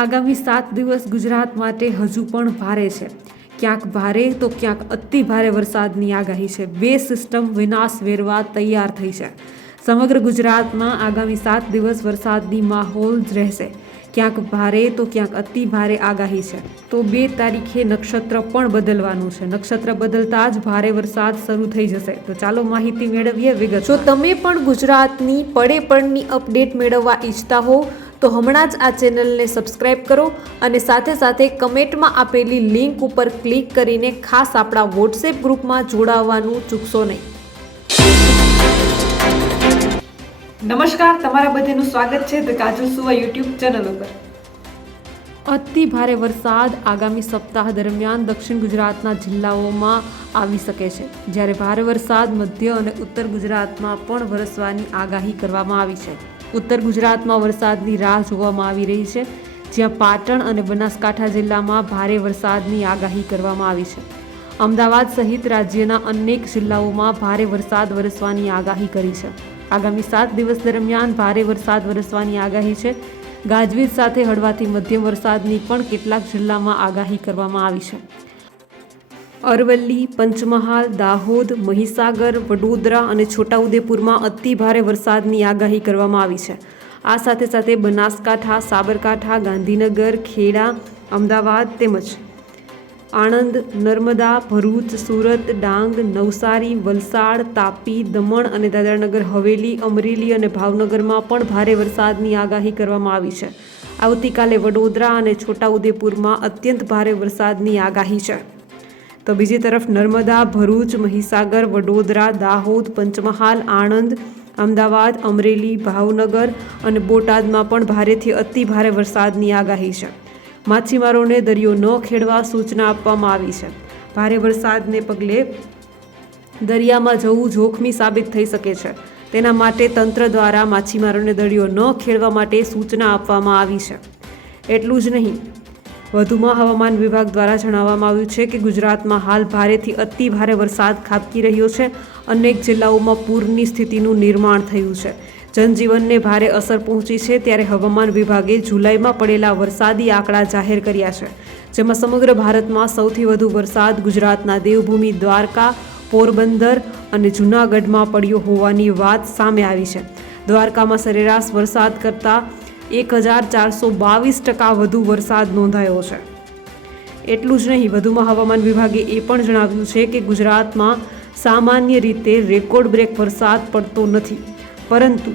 આગામી સાત દિવસ ગુજરાત માટે હજુ પણ ભારે છે. ક્યાંક ભારે તો ક્યાંક અતિ ભારે વરસાદની આગાહી છે. બે સિસ્ટમ વિનાશ વેરવા તૈયાર થઈ છે. સમગ્ર ગુજરાતમાં આગામી સાત દિવસ વરસાદની માહોલ જ રહેશે. ક્યાંક ભારે તો ક્યાંક અતિ ભારે આગાહી છે. તો બે તારીખે નક્ષત્ર પણ બદલવાનું છે. નક્ષત્ર બદલતા જ ભારે વરસાદ શરૂ થઈ જશે. તો ચાલો માહિતી મેળવીએ વિગત જો તમે પણ ગુજરાતની પડે પડની અપડેટ મેળવવા ઈચ્છતા હો તો હમણાં જ આ ચેનલને સબસ્ક્રાઇબ કરો અને સાથે સાથે કમેન્ટમાં આપેલી લિંક ઉપર ક્લિક કરીને ખાસ આપણા વોટ્સએપ ગ્રુપમાં જોડાવવાનું ચૂકશો નહીં. નમસ્કાર તમારા બધાનું સ્વાગત છે ધ કાજલ સુવા યુટ્યુબ ચેનલ ઉપર. અતિ ભારે વરસાદ આગામી સપ્તાહ દરમિયાન દક્ષિણ ગુજરાતના જિલ્લાઓમાં આવી શકે છે. જ્યારે ભારે વરસાદ મધ્ય અને ઉત્તર ગુજરાતમાં પણ વરસવાની આગાહી કરવામાં આવી છે. ઉત્તર ગુજરાતમાં વરસાદની રાહ જોવામાં આવી રહી છે, જ્યાં પાટણ અને બનાસકાંઠા જિલ્લામાં ભારે વરસાદની આગાહી કરવામાં આવી છે. અમદાવાદ સહિત રાજ્યના અનેક જિલ્લાઓમાં ભારે વરસાદ વરસવાની આગાહી કરી છે. આગામી સાત દિવસ દરમિયાન ભારે વરસાદ વરસવાની આગાહી છે. ગાજવીજ સાથે હળવાથી મધ્યમ વરસાદની પણ કેટલાક જિલ્લામાં આગાહી કરવામાં આવી છે. અરવલ્લી, પંચમહાલ, દાહોદ, મહીસાગર, વડોદરા અને છોટાઉદેપુરમાં અતિ ભારે વરસાદની આગાહી કરવામાં આવી છે. આ સાથે સાથે બનાસકાંઠા, સાબરકાંઠા, ગાંધીનગર, ખેડા, અમદાવાદ તેમજ આણંદ, નર્મદા, ભરૂચ, સુરત, ડાંગ, નવસારી, વલસાડ, તાપી, દમણ અને દાદરાનગર, હવેલી, અમરેલી અને ભાવનગરમાં પણ ભારે વરસાદની આગાહી કરવામાં આવી છે. આવતીકાલે વડોદરા અને છોટાઉદેપુરમાં અત્યંત ભારે વરસાદની આગાહી છે. તો બીજી તરફ નર્મદા, ભરૂચ, મહીસાગર, વડોદરા, દાહોદ, પંચમહાલ, આણંદ, અમદાવાદ, અમરેલી, ભાવનગર અને બોટાદમાં પણ ભારેથી અતિ ભારે વરસાદની આગાહી છે. માછીમારોને દરિયો ન ખેડવા સૂચના આપવામાં આવી છે. ભારે વરસાદને પગલે દરિયામાં જવું જોખમી સાબિત થઈ શકે છે. તેના માટે તંત્ર દ્વારા માછીમારોને દરિયો ન ખેડવા માટે સૂચના આપવામાં આવી છે. એટલું જ નહીં વધુમાં હવામાન વિભાગ દ્વારા જણાવવામાં આવ્યું છે કે ગુજરાતમાં હાલ ભારેથી અતિ ભારે વરસાદ ખાબકી રહ્યો છે. અનેક જિલ્લાઓમાં પૂરની સ્થિતિનું નિર્માણ થયું છે. જનજીવનને ભારે અસર પહોંચી છે ત્યારે હવામાન વિભાગે જુલાઈમાં પડેલા વરસાદી આંકડા જાહેર કર્યા છે. જેમાં સમગ્ર ભારતમાં સૌથી વધુ વરસાદ ગુજરાતના દેવભૂમિ દ્વારકા, પોરબંદર અને જૂનાગઢમાં પડ્યો હોવાની વાત સામે આવી છે. દ્વારકામાં સરેરાશ વરસાદ કરતાં એક હજાર ચારસો બાવીસ ટકા વધુ વરસાદ નોંધાયો છે. એટલું જ નહીં, વધુમાં હવામાન વિભાગે એ પણ જણાવ્યું છે કે ગુજરાતમાં સામાન્ય રીતે રેકોર્ડ બ્રેક વરસાદ પડતો નથી. પરંતુ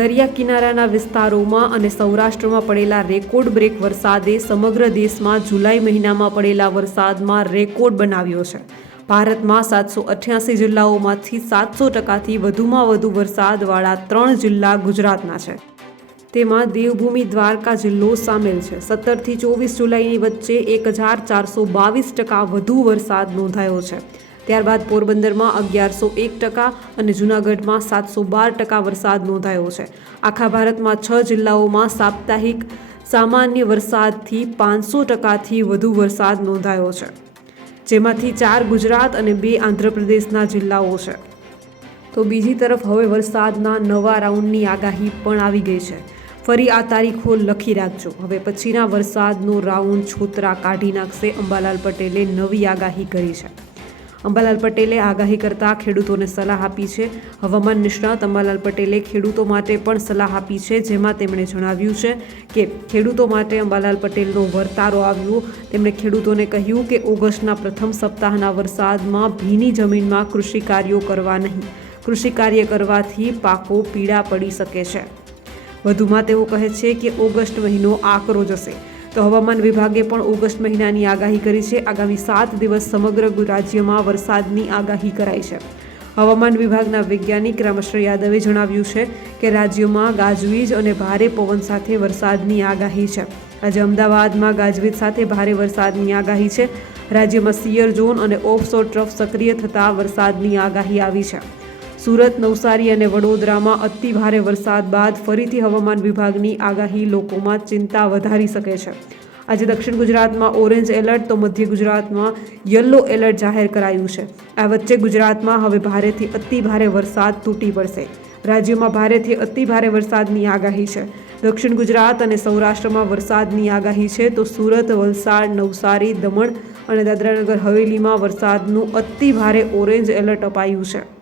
દરિયા કિનારાના વિસ્તારોમાં અને સૌરાષ્ટ્રમાં પડેલા રેકોર્ડ બ્રેક વરસાદે સમગ્ર દેશમાં જુલાઈ મહિનામાં પડેલા વરસાદમાં રેકોર્ડ બનાવ્યો છે. ભારતમાં સાતસો અઠ્યાસી જિલ્લાઓમાંથી સાતસો ટકાથી વધુમાં વધુ વરસાદવાળા ત્રણ જિલ્લા ગુજરાતના છે. તેમાં દેવભૂમિ દ્વારકા જિલ્લો સામેલ છે. સત્તરથી ચોવીસ જુલાઈની વચ્ચે એક હજાર ચારસો બાવીસ ટકા વધુ વરસાદ નોંધાયો છે. ત્યારબાદ પોરબંદરમાં અગિયારસો એક ટકા અને જૂનાગઢમાં સાતસો બાર ટકા વરસાદ નોંધાયો છે. આખા ભારતમાં છ જિલ્લાઓમાં સાપ્તાહિક સામાન્ય વરસાદથી પાંચસો ટકાથી વધુ વરસાદ નોંધાયો છે. જેમાંથી ચાર ગુજરાત અને બે આંધ્રપ્રદેશના જિલ્લાઓ છે. તો બીજી તરફ હવે વરસાદના નવા રાઉન્ડની આગાહી પણ આવી ગઈ છે. ફરી આ તારીખો લખી રાખજો. હવે પછીના વરસાદનો રાઉન્ડ છોતરા કાઢી નાખશે અંબાલાલ પટેલે નવી આગાહી કરી છે. અંબાલાલ પટેલે આગાહી કરતા ખેડૂતોને સલાહ આપી છે. હવામાન નિષ્ણાત અંબાલાલ પટેલે ખેડૂતો માટે પણ સલાહ આપી છે, જેમાં તેમણે જણાવ્યું છે કે ખેડૂતો માટે અંબાલાલ પટેલનો વર્તારો આવ્યો. તેમણે ખેડૂતોને કહ્યું કે ઓગસ્ટના પ્રથમ સપ્તાહના વરસાદમાં ભીની જમીનમાં કૃષિ કાર્યો કરવા નહીં. કૃષિ કાર્ય કરવાથી પાકો પીળા પડી શકે છે. વધુમાં તેઓ કહે છે કે ઓગસ્ટ મહિનો આકરો જશે. તો હવામાન વિભાગે પણ ઓગસ્ટ મહિનાની આગાહી કરી છે. આગામી સાત દિવસ સમગ્ર રાજ્યમાં વરસાદની આગાહી કરાઈ છે. હવામાન વિભાગના વૈજ્ઞાનિક રામશ્રી યાદવે જણાવ્યું છે કે રાજ્યમાં ગાજવીજ અને ભારે પવન સાથે વરસાદની આગાહી છે. આજે અમદાવાદમાં ગાજવીજ સાથે ભારે વરસાદની આગાહી છે. રાજ્યમાં સિયર ઝોન અને ઓફશોર ટ્રફ સક્રિય થતાં વરસાદની આગાહી આવી છે. સુરત, નવસારી અને વડોદરામાં અતિ ભારે વરસાદ બાદ ફરીથી હવામાન વિભાગની આગાહી લોકોમાં ચિંતા વધારી શકે છે. આજે દક્ષિણ ગુજરાતમાં ઓરેન્જ એલર્ટ, તો મધ્ય ગુજરાતમાં યલો એલર્ટ જાહેર કરાયું છે. આ વચ્ચે ગુજરાતમાં હવે ભારેથી અતિ ભારે વરસાદ તૂટી પડશે. રાજ્યમાં ભારેથી અતિ ભારે વરસાદની આગાહી છે. દક્ષિણ ગુજરાત અને સૌરાષ્ટ્રમાં વરસાદની આગાહી છે, તો સુરત, વલસાડ, નવસારી, દમણ અને દાદરાનગર હવેલીમાં વરસાદનું અતિ ભારે ઓરેન્જ એલર્ટ અપાયું છે.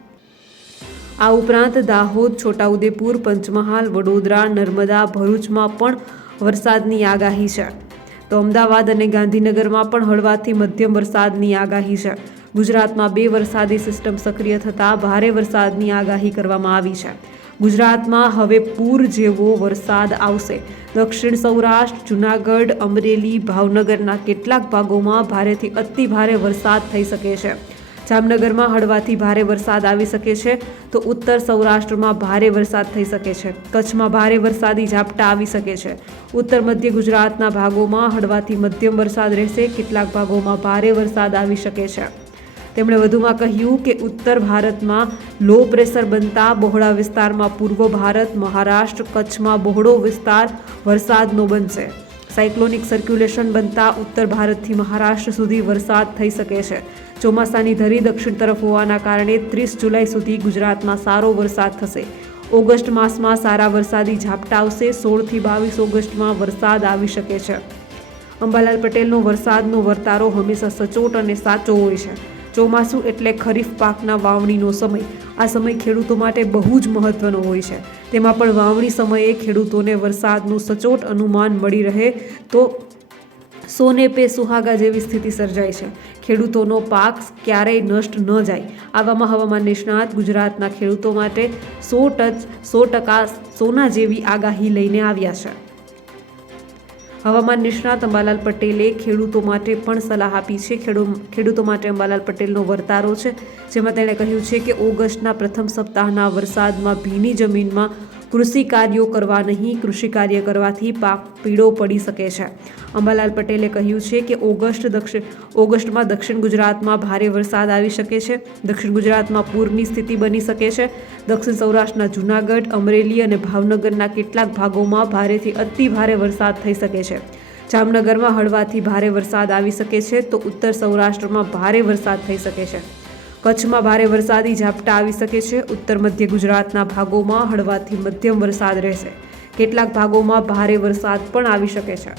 આ ઉપરાંત દાહોદ, છોટાઉદેપુર, પંચમહાલ, વડોદરા, નર્મદા, ભરૂચમાં પણ વરસાદની આગાહી છે. તો અમદાવાદ અને ગાંધીનગરમાં પણ હળવાથી મધ્યમ વરસાદની આગાહી છે. ગુજરાતમાં બે વરસાદી સિસ્ટમ સક્રિય થતાં ભારે વરસાદની આગાહી કરવામાં આવી છે. ગુજરાતમાં હવે પૂર જેવો વરસાદ આવશે. દક્ષિણ સૌરાષ્ટ્ર, જુનાગઢ, અમરેલી, ભાવનગરના કેટલાક ભાગોમાં ભારેથી અતિ ભારે વરસાદ થઈ શકે છે. જામનગરમાં હળવાથી ભારે વરસાદ આવી શકે છે તો ઉત્તર સૌરાષ્ટ્રમાં ભારે વરસાદ થઈ શકે છે. કચ્છમાં ભારે વરસાદી ઝાપટા આવી શકે છે. ઉત્તર મધ્ય ગુજરાતના ભાગોમાં હળવાથી મધ્યમ વરસાદ રહેશે. કેટલાક ભાગોમાં ભારે વરસાદ આવી શકે છે. તેમણે વધુમાં કહ્યું કે ઉત્તર ભારતમાં લો પ્રેશર બનતા બહોળા વિસ્તારમાં પૂર્વ ભારત, મહારાષ્ટ્ર, કચ્છમાં બહોળો વિસ્તાર વરસાદનો બનશે. સાયક્લોનિક સર્ક્યુલેશન બનતા ઉત્તર ભારતથી મહારાષ્ટ્ર સુધી વરસાદ થઈ શકે છે. ચોમાસાની ધરી દક્ષિણ તરફ હોવાના કારણે ત્રીસ જુલાઈ સુધી ગુજરાતમાં સારો વરસાદ થશે. ઓગસ્ટ માસમાં સારા વરસાદી ઝાપટા આવશે. સોળથી બાવીસ ઓગસ્ટમાં વરસાદ આવી શકે છે. અંબાલાલ પટેલનો વરસાદનો વર્તારો હંમેશા સચોટ અને સાચો હોય છે. ચોમાસું એટલે ખરીફ પાકના વાવણીનો સમય. આ સમય ખેડૂતો માટે બહુ જ મહત્વનો હોય છે. તેમાં પણ વાવણી સમયે ખેડૂતોને વરસાદનું સચોટ અનુમાન મળી રહે તો સોને પે સુહાગા જેવી સ્થિતિ સર્જાઈ છે. ખેડૂતોનો પાક ક્યારેય નષ્ટ ન જાય. આવામાં હવામાન નિષ્ણાત ગુજરાતના ખેડૂતો માટે સો ટચ, સો ટકા સોના જેવી આગાહી લઈને આવ્યા છે. હવામાન નિષ્ણાત અંબાલાલ પટેલે ખેડૂતો માટે પણ સલાહ આપી છે. ખેડૂ- ખેડૂતો માટે અંબાલાલ પટેલનો વર્તારો છે, જેમાં તેણે કહ્યું છે કે ઓગસ્ટના પ્રથમ સપ્તાહના વરસાદમાં ભીની જમીનમાં કૃષિ કાર્યો કરવા નહીં, કૃષિ કાર્ય કરવાથી પાક પીળો પડી શકે છે. અંબાલાલ પટેલે કહ્યું છે કે ઓગસ્ટ દક્ષિણ ઓગસ્ટમાં દક્ષિણ ગુજરાતમાં ભારે વરસાદ આવી શકે છે. દક્ષિણ ગુજરાતમાં પૂરની સ્થિતિ બની શકે છે. દક્ષિણ સૌરાષ્ટ્રના જૂનાગઢ, અમરેલી અને ભાવનગરના કેટલાક ભાગોમાં ભારેથી અતિ ભારે વરસાદ થઈ શકે છે. જામનગરમાં હળવાથી ભારે વરસાદ આવી શકે છે તો ઉત્તર સૌરાષ્ટ્રમાં ભારે વરસાદ થઈ શકે છે. કચ્છમાં ભારે વરસાદી ઝાપટા આવી શકે છે. ઉત્તર મધ્ય ગુજરાતના ભાગોમાં હળવાથી મધ્યમ વરસાદ રહેશે. કેટલાક ભાગોમાં ભારે વરસાદ પણ આવી શકે છે.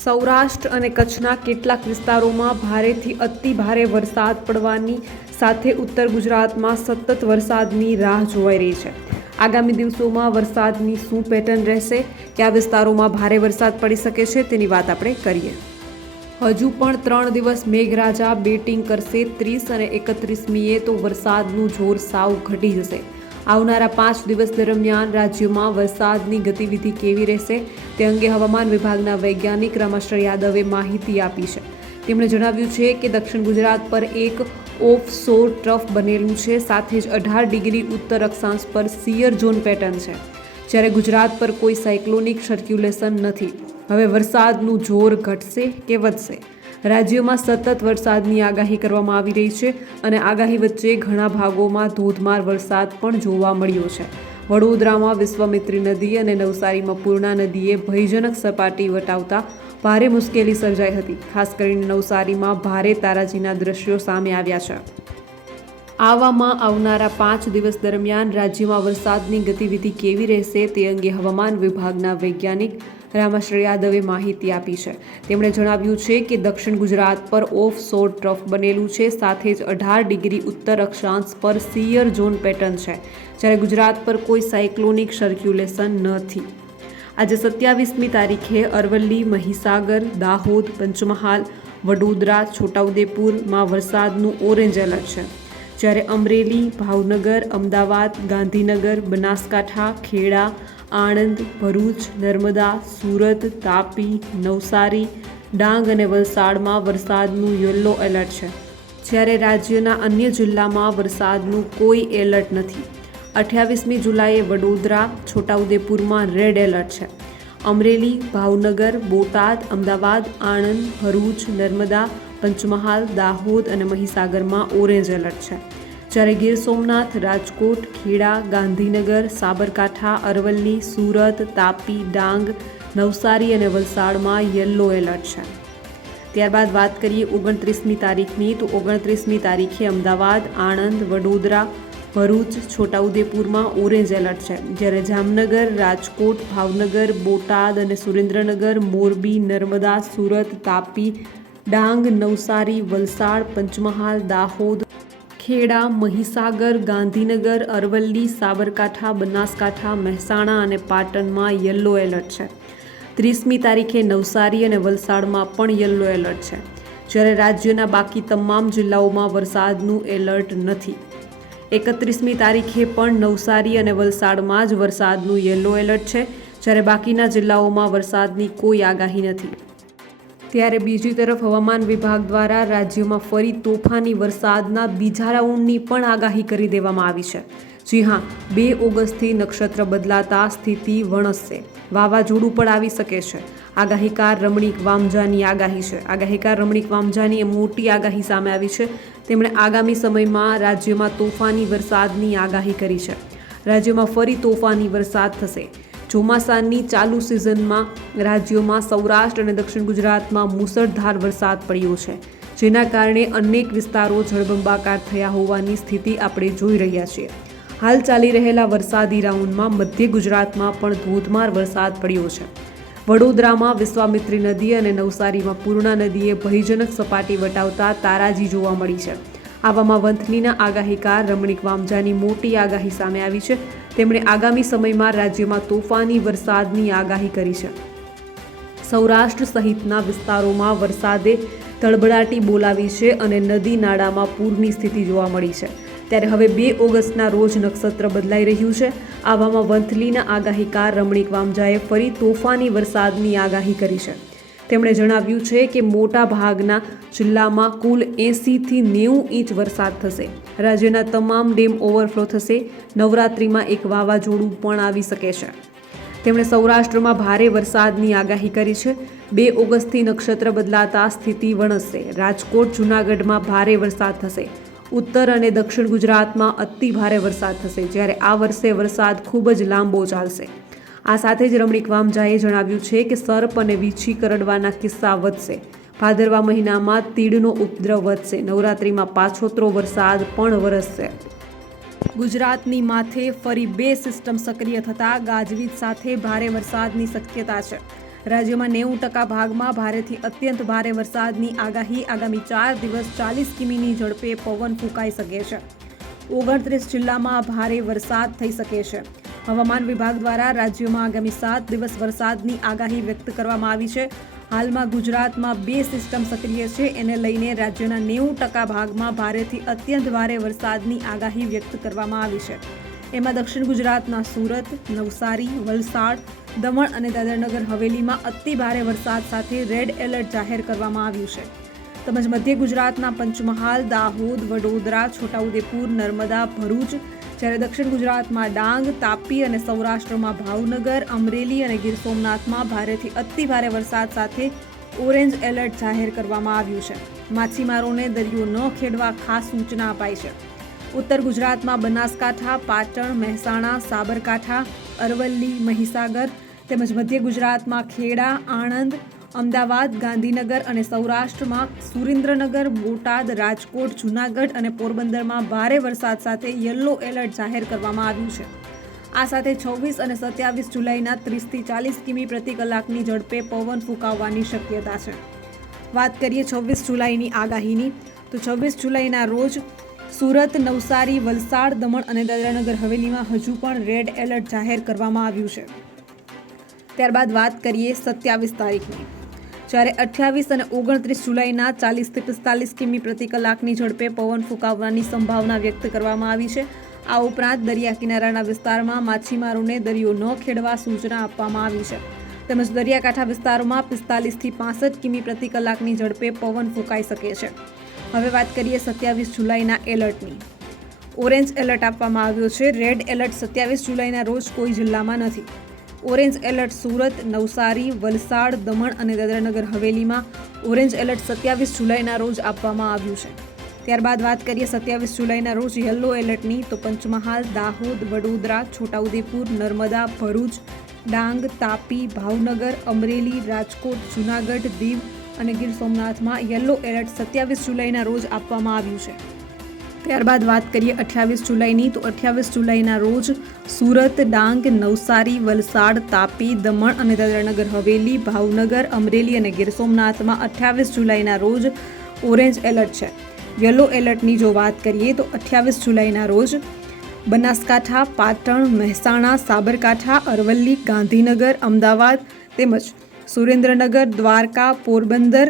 સૌરાષ્ટ્ર અને કચ્છના કેટલાક વિસ્તારોમાં ભારેથી અતિ ભારે વરસાદ પડવાની સાથે ઉત્તર ગુજરાતમાં સતત વરસાદની રાહ જોવાઈ રહી છે. આગામી દિવસોમાં વરસાદની શું પેટર્ન રહેશે, કયા વિસ્તારોમાં ભારે વરસાદ પડી શકે છે તેની વાત આપણે કરીએ. હજુ પણ ત્રણ દિવસ મેઘરાજા બેટિંગ કરશે ત્રીસ અને એકત્રીસમીએ તો વરસાદનું જોર સાવ ઘટી જશે. આવનારા પાંચ દિવસ દરમિયાન રાજ્યમાં વરસાદની ગતિવિધિ કેવી રહેશે તે અંગે હવામાન વિભાગના વૈજ્ઞાનિક રામાશ્ર યાદવે માહિતી આપી છે. તેમણે જણાવ્યું છે કે દક્ષિણ ગુજરાત પર એક ઓફ સોર ટ્રફ બનેલું છે, સાથે જ અઢાર ડિગ્રી ઉત્તર અક્ષાંશ પર સિયર ઝોન પેટર્ન છે. જ્યારે ગુજરાત પર કોઈ સાયક્લોનિક સર્ક્યુલેશન નથી. હવે વરસાદનું જોર ઘટશે કે વધશે? રાજ્યમાં સતત વરસાદની આગાહી કરવામાં આવી રહી છે અને આગાહી વચ્ચે ઘણા ભાગોમાં ધોધમાર વરસાદ પણ જોવા મળ્યો છે. વડોદરામાં વિશ્વામિત્રી નદી અને નવસારીમાં પૂર્ણા નદીએ ભયજનક સપાટી વટાવતા ભારે મુશ્કેલી સર્જાઈ હતી. ખાસ કરીને નવસારીમાં ભારે તારાજીના દ્રશ્યો સામે આવ્યા છે. આવામાં આવનારા પાંચ દિવસ દરમિયાન રાજ્યમાં વરસાદની ગતિવિધિ કેવી રહેશે તે અંગે હવામાન વિભાગના વૈજ્ઞાનિક રામાશ્ર યાદવે માહિતી આપી છે. તેમણે જણાવ્યું છે કે દક્ષિણ ગુજરાત પર ઓફ શોર ટ્રફ બનેલું છે, સાથે જ અઢાર ડિગ્રી ઉત્તર અક્ષાંશ પર સિયર ઝોન પેટર્ન છે, જ્યારે ગુજરાત પર કોઈ સાયક્લોનિક સર્ક્યુલેશન નથી. આજે સત્યાવીસમી તારીખે અરવલ્લી, મહીસાગર, દાહોદ, પંચમહાલ, વડોદરા છોટાઉદેપુરમાં વરસાદનું ઓરેન્જ એલર્ટ છે. જ્યારે અમરેલી, ભાવનગર, અમદાવાદ, ગાંધીનગર, બનાસકાંઠા, ખેડા આણંદ, ભરૂચ, નર્મદા, સુરત, તાપી, નવસારી, ડાંગ અને વલસાડમાં વરસાદનું યલો એલર્ટ છે. જ્યારે રાજ્યના અન્ય જિલ્લામાં વરસાદનું કોઈ એલર્ટ નથી. અઠ્યાવીસમી જુલાઈએ વડોદરા, છોટાઉદેપુરમાં રેડ એલર્ટ છે. અમરેલી, ભાવનગર, બોટાદ, અમદાવાદ, આણંદ, ભરૂચ, નર્મદા, પંચમહાલ, દાહોદ અને મહીસાગરમાં ઓરેન્જ એલર્ટ છે. જ્યારે ગીર સોમનાથ, રાજકોટ, ખેડા, ગાંધીનગર, સાબરકાંઠા, અરવલ્લી, સુરત, તાપી, ડાંગ, નવસારી અને વલસાડમાં યલો એલર્ટ છે. ત્યારબાદ વાત કરીએ ઓગણત્રીસમી તારીખની, તો ઓગણત્રીસમી તારીખે અમદાવાદ, આણંદ, વડોદરા, ભરૂચ, છોટાઉદેપુરમાં ઓરેન્જ એલર્ટ છે. જ્યારે જામનગર, રાજકોટ, ભાવનગર, બોટાદ અને સુરેન્દ્રનગર, મોરબી, નર્મદા, સુરત, તાપી, ડાંગ, નવસારી, વલસાડ, પંચમહાલ, દાહોદ ખેડા, મહીસાગર, ગાંધીનગર, અરવલ્લી, સાબરકાંઠા, બનાસકાંઠા, મહેસાણા અને પાટણમાં યલો એલર્ટ છે. ત્રીસમી તારીખે નવસારી અને વલસાડમાં પણ યલો એલર્ટ છે. જ્યારે રાજ્યના બાકી તમામ જિલ્લાઓમાં વરસાદનું એલર્ટ નથી. એકત્રીસમી તારીખે પણ નવસારી અને વલસાડમાં જ વરસાદનું યલો એલર્ટ છે. જ્યારે બાકીના જિલ્લાઓમાં વરસાદની કોઈ આગાહી નથી. ત્યારે બીજી તરફ હવામાન વિભાગ દ્વારા રાજ્યમાં ફરી તોફાની વરસાદના બીજા રાઉન્ડની પણ આગાહી કરી દેવામાં આવી છે. જી હા, બે ઓગસ્ટથી નક્ષત્ર બદલાતા સ્થિતિ વણસશે વાવાઝોડું પણ આવી શકે છે. આગાહીકાર રમણીક વામજાની આગાહી છે. આગાહીકાર રમણીક વામજાની મોટી આગાહી સામે આવી છે. તેમણે આગામી સમયમાં રાજ્યમાં તોફાની વરસાદની આગાહી કરી છે. રાજ્યમાં ફરી તોફાની વરસાદ થશે. ચોમાસાની ચાલુ સિઝનમાં રાજ્યોમાં સૌરાષ્ટ્ર અને દક્ષિણ ગુજરાતમાં મુસળધાર વરસાદ પડ્યો છે, જેના કારણે અનેક વિસ્તારો જળબંબાકાર થયા હોવાની સ્થિતિ આપણે જોઈ રહ્યા છીએ. હાલ ચાલી રહેલા વરસાદી રાઉન્ડમાં મધ્ય ગુજરાતમાં પણ ધોધમાર વરસાદ પડ્યો છે. વડોદરામાં વિશ્વામિત્રી નદી અને નવસારીમાં પૂર્ણા નદીએ ભયજનક સપાટી વટાવતા તારાજી જોવા મળી છે. આવામાં વંથલીના આગાહીકાર રમણીક વામજાની મોટી આગાહી સામે આવી છે. તેમણે આગામી સમયમાં રાજ્યમાં તોફાની વરસાદની આગાહી કરી છે. સૌરાષ્ટ્ર સહિતના વિસ્તારોમાં વરસાદે તળબડાટી બોલાવી છે અને નદી નાળામાં પૂરની સ્થિતિ જોવા મળી છે. ત્યારે હવે બે ઓગસ્ટના રોજ નક્ષત્ર બદલાઈ રહ્યું છે. આવામાં વંથલીના આગાહીકાર રમણીક વામજાએ ફરી તોફાની વરસાદની આગાહી કરી છે. તેમણે જણાવ્યું છે કે મોટા ભાગના જિલ્લામાં કુલ એંસીથી નેવું ઇંચ વરસાદ થશે. રાજ્યના તમામ ડેમ ઓવરફ્લો થશે. નવરાત્રિમાં એક વાવાઝોડું પણ આવી શકે છે. તેમણે સૌરાષ્ટ્રમાં ભારે વરસાદની આગાહી કરી છે. બે ઓગસ્ટથી નક્ષત્ર બદલાતા સ્થિતિ વણસશે રાજકોટ, જૂનાગઢમાં ભારે વરસાદ થશે. ઉત્તર અને દક્ષિણ ગુજરાતમાં અતિ ભારે વરસાદ થશે. જ્યારે આ વર્ષે વરસાદ ખૂબ જ લાંબો ચાલશે. આ સાથે જ રમણીક વામજાએ જણાવ્યું છે કે સર્પ અને વીછી કરડવાના કિસ્સા વધશે. ભાદરવા મહિનામાં તીડનો ઉપદ્રવ વધશે. નવરાત્રિમાં પાછોતરો વરસાદ પણ વરસશે. ગુજરાતની માથે ફરી બે સિસ્ટમ સક્રિય થતાં ગાજવીજ સાથે ભારે વરસાદની શક્યતા છે. રાજ્યમાં નેવું ટકા ભાગમાં ભારેથી અત્યંત ભારે વરસાદની આગાહી આગામી ચાર દિવસ ચાલીસ કિમીની ઝડપે પવન ફૂંકાઈ શકે છે. ઓગણત્રીસ જિલ્લામાં ભારે વરસાદ થઈ શકે છે. હવામાન વિભાગ દ્વારા રાજ્યમાં આગામી સાત દિવસ વરસાદની આગાહી વ્યક્ત કરવામાં આવી છે. હાલમાં ગુજરાતમાં બે સિસ્ટમ સક્રિય છે. એને લઈને રાજ્યના નેવું ટકા ભાગમાં ભારેથી અત્યંત ભારે વરસાદની આગાહી વ્યક્ત કરવામાં આવી છે. એમાં દક્ષિણ ગુજરાતના સુરત, નવસારી, વલસાડ, દમણ અને દાદરનગર હવેલીમાં અતિ ભારે વરસાદ સાથે રેડ એલર્ટ જાહેર કરવામાં આવ્યું છે. તેમજ મધ્ય ગુજરાતના પંચમહાલ, દાહોદ, વડોદરા, છોટાઉદેપુર, નર્મદા, ભરૂચ જ્યારે દક્ષિણ ગુજરાતમાં ડાંગ, તાપી અને સૌરાષ્ટ્રમાં ભાવનગર, અમરેલી અને ગીર સોમનાથમાં ભારેથી અતિ ભારે વરસાદ સાથે ઓરેન્જ એલર્ટ જાહેર કરવામાં આવ્યું છે. માછીમારોને દરિયો ન ખેડવા ખાસ સૂચના અપાઈ છે. ઉત્તર ગુજરાતમાં બનાસકાંઠા, પાટણ, મહેસાણા, સાબરકાંઠા, અરવલ્લી, મહીસાગર તેમજ મધ્ય ગુજરાતમાં ખેડા, આણંદ અમદાવાદ, ગાંધીનગર અને સૌરાષ્ટ્રમાં સુરેન્દ્રનગર, બોટાદ, રાજકોટ, જૂનાગઢ અને પોરબંદરમાં ભારે વરસાદ સાથે યલો એલર્ટ જાહેર કરવામાં આવ્યું છે. આ સાથે છવ્વીસ અને સત્યાવીસ જુલાઈના ત્રીસથી ચાલીસ કિમી પ્રતિ કલાકની ઝડપે પવન ફૂંકાવવાની શક્યતા છે. વાત કરીએ છવ્વીસ જુલાઈની આગાહીની, તો છવ્વીસ જુલાઈના રોજ સુરત, નવસારી, વલસાડ, દમણ અને દાદરાનગર હવેલીમાં હજુ પણ રેડ એલર્ટ જાહેર કરવામાં આવ્યું છે. ત્યારબાદ વાત કરીએ સત્યાવીસ તારીખની. જ્યારે અઠ્યાવીસ અને ઓગણત્રીસ જુલાઈના ચાલીસથી પિસ્તાલીસ કિમી પ્રતિ કલાકની ઝડપે પવન ફૂંકાવવાની સંભાવના વ્યક્ત કરવામાં આવી છે. આ ઉપરાંત દરિયા કિનારાના વિસ્તારમાં માછીમારોને દરિયો ન ખેડવા સૂચના આપવામાં આવી છે. તેમજ દરિયાકાંઠા વિસ્તારોમાં પિસ્તાલીસથી પાસઠ કિમી પ્રતિ કલાકની ઝડપે પવન ફૂંકાઈ શકે છે. હવે વાત કરીએ સત્યાવીસ જુલાઈના એલર્ટની. ઓરેન્જ એલર્ટ આપવામાં આવ્યો છે. રેડ એલર્ટ સત્યાવીસ જુલાઈના રોજ કોઈ જિલ્લામાં નથી. ઓરેન્જ એલર્ટ સુરત, નવસારી, વલસાડ, દમણ અને દાદરાનગર હવેલીમાં ઓરેન્જ એલર્ટ સત્યાવીસ જુલાઈના રોજ આપવામાં આવ્યું છે. ત્યારબાદ વાત કરીએ સત્યાવીસ જુલાઈના રોજ યલો એલર્ટની, તો પંચમહાલ, દાહોદ, વડોદરા, છોટાઉદેપુર, નર્મદા, ભરૂચ, ડાંગ, તાપી, ભાવનગર, અમરેલી, રાજકોટ, જૂનાગઢ, દીવ અને ગીર સોમનાથમાં યલો એલર્ટ સત્યાવીસ જુલાઈના રોજ આપવામાં આવ્યું છે. ત્યારબાદ વાત કરીએ અઠ્યાવીસ જુલાઈની, તો અઠ્યાવીસ જુલાઈના રોજ સુરત, ડાંગ, નવસારી, વલસાડ, તાપી, દમણ અને દાદરાનગર, હવેલી, ભાવનગર, અમરેલી અને ગીર સોમનાથમાં અઠ્યાવીસ જુલાઈના રોજ ઓરેન્જ એલર્ટ છે. યલો એલર્ટની જો વાત કરીએ, તો અઠ્યાવીસ જુલાઈના રોજ બનાસકાંઠા, પાટણ, મહેસાણા, સાબરકાંઠા, અરવલ્લી, ગાંધીનગર, અમદાવાદ તેમજ સુરેન્દ્રનગર, દ્વારકા, પોરબંદર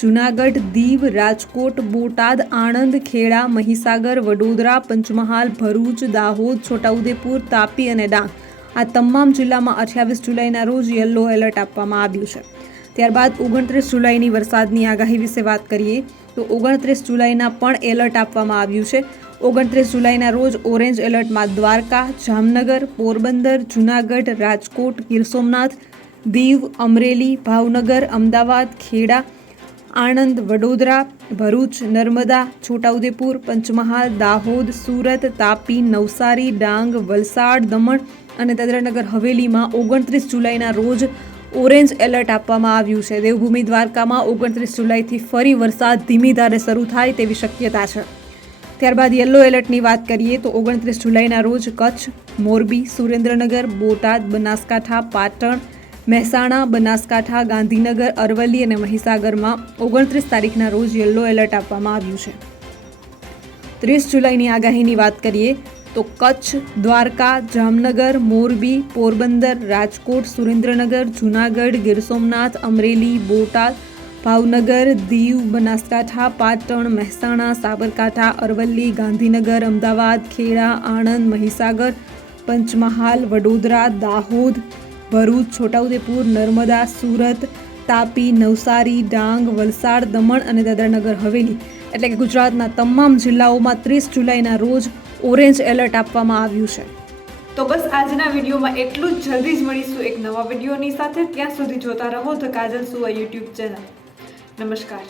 જૂનાગઢ, દીવ, રાજકોટ, બોટાદ, આણંદ, ખેડા, મહીસાગર, વડોદરા, પંચમહાલ, ભરૂચ, દાહોદ, છોટાઉદેપુર, તાપી અને ડાંગ. આ તમામ જિલ્લામાં અઠ્યાવીસ જુલાઈના રોજ યલો એલર્ટ આપવામાં આવ્યું છે. ત્યારબાદ ઓગણત્રીસ જુલાઈની વરસાદની આગાહી વિશે વાત કરીએ, તો ઓગણત્રીસ જુલાઈના પણ એલર્ટ આપવામાં આવ્યું છે. ઓગણત્રીસ જુલાઈના રોજ ઓરેન્જ એલર્ટમાં દ્વારકા, જામનગર, પોરબંદર, જૂનાગઢ, રાજકોટ, ગીર સોમનાથ, દીવ, અમરેલી, ભાવનગર, અમદાવાદ, ખેડા આણંદ, વડોદરા, ભરૂચ, નર્મદા, છોટાઉદેપુર, પંચમહાલ, દાહોદ, સુરત, તાપી, નવસારી, ડાંગ, વલસાડ, દમણ અને દાદરાનગર હવેલીમાં ઓગણત્રીસ જુલાઈના રોજ ઓરેન્જ એલર્ટ આપવામાં આવ્યું છે. દેવભૂમિ દ્વારકામાં ઓગણત્રીસ જુલાઈથી ફરી વરસાદ ધીમી ધારે શરૂ થાય તેવી શક્યતા છે. ત્યારબાદ યલો એલર્ટની વાત કરીએ તો ઓગણત્રીસ જુલાઈના રોજ કચ્છ, મોરબી, સુરેન્દ્રનગર, બોટાદ, બનાસકાંઠા, પાટણ મહેસાણા, બનાસકાંઠા, ગાંધીનગર, અરવલ્લી અને મહીસાગરમાં ઓગણત્રીસ તારીખના રોજ યલો એલર્ટ આપવામાં આવ્યું છે. ત્રીસ જુલાઈની આગાહીની વાત કરીએ તો કચ્છ, દ્વારકા, જામનગર, મોરબી, પોરબંદર, રાજકોટ, સુરેન્દ્રનગર, જૂનાગઢ, ગીર સોમનાથ, અમરેલી, બોટાદ, ભાવનગર, દીવ, બનાસકાંઠા, પાટણ, મહેસાણા, સાબરકાંઠા, અરવલ્લી, ગાંધીનગર, અમદાવાદ, ખેડા, આણંદ, મહીસાગર, પંચમહાલ, વડોદરા, દાહોદ ભરૂચ, છોટાઉદેપુર, નર્મદા, સુરત, તાપી, નવસારી, ડાંગ, વલસાડ, દમણ અને દાદરાનગર હવેલી. એટલે કે ગુજરાતના તમામ જિલ્લાઓમાં ત્રીસ જુલાઈના રોજ ઓરેન્જ એલર્ટ આપવામાં આવ્યું છે. તો બસ આજના વિડીયોમાં એટલું જ. જલ્દી જ મળીશું એક નવા વિડીયોની સાથે. ત્યાં સુધી જોતા રહો ધ કાજલ સુવા યુટ્યુબ ચેનલ. નમસ્કાર.